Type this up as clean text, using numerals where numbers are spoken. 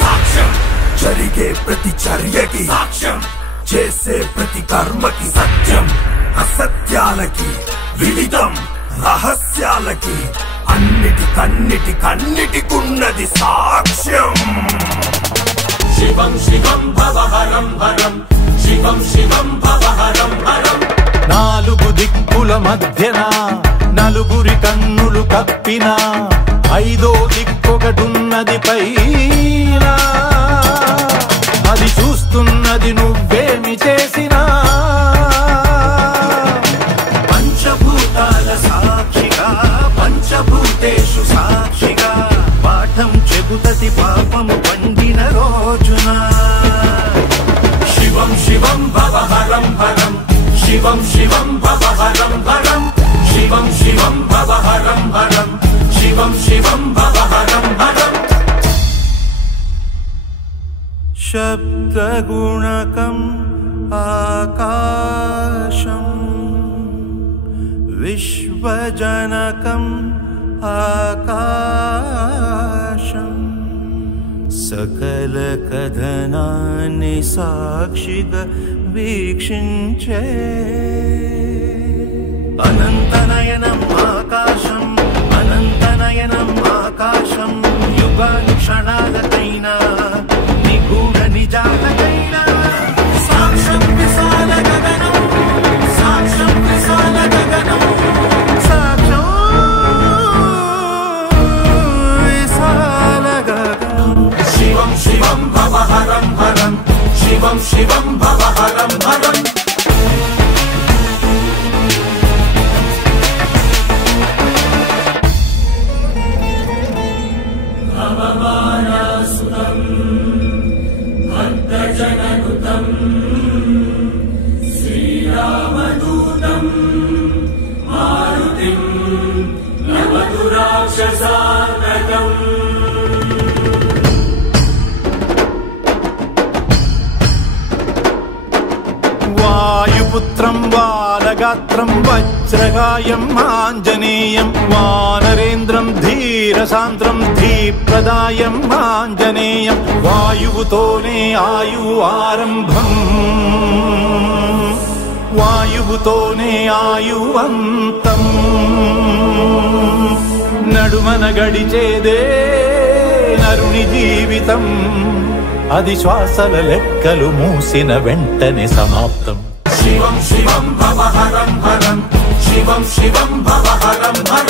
సాక్ష్యం జరిగే ప్రతి చర్యకి సాక్ష్యం చేసే ప్రతి కర్మకి సత్యం అసత్యాలకి విదితం రహస్యాలకి అన్నిటికన్నిటికున్నది సాక్ష్యం. శివం శివం భవహరం హరం శివం శివం భవహరం హరం. నాలుగు దిక్కుల మధ్యన నలుగురి కన్నులు కప్పిన ఐదో దిక్కొకటున్నది పైన, అది చూస్తున్నది నువ్వేమి చేసినా. పంచభూతాల సాక్షిగా పంచభూతేషు సాక్షిగా పాఠం చెబుతది పాపము పండిన రోజున. శివం శివం భవహరం హరం శివం శివం భవహరం హరం శివం శివం భవహరం హరం శివం శివం భవహరం హరం. శబ్దగుణకం ఆకాశం విశ్వజనకం ఆకాశం సకల కథనాన్ని సాక్షిగా వీక్షించే అనంతనయనం ఆకాశం అనంతనయనం ఆకాశం యుగాలు క్షణాలకైనా నిగూఢ నిజాలకైనా సాక్ష్యం విశాల గగనం సాక్ష్యం విశాల గగనం సాక్ష్యం విశాల గగనం. శివం శివం భవహరం హరం శివం శివం భవహరం హరం. భవమానాసుతం భక్తజననుతం శ్రీరామదూతం మారుతిం నమతు రాక్షసాంతకం. వాయుపుత్రం బాలగాత్రం వజ్రగాయం ఆంజనేయం వానరేంద్రం ధీరసాంద్రం ధీప్రదాయం ఆంజనేయం వాయువుతోనే ఆయువు ఆరంభం వాయువుతోనే ఆయువంతం నడుమన గడిచేదే నరుని జీవితం అది శ్వాసల లెక్కలు మూసిన వెంటనే సమాప్తం. శివం శివం భవహరం హరం శివం శివం భవహరం హరం.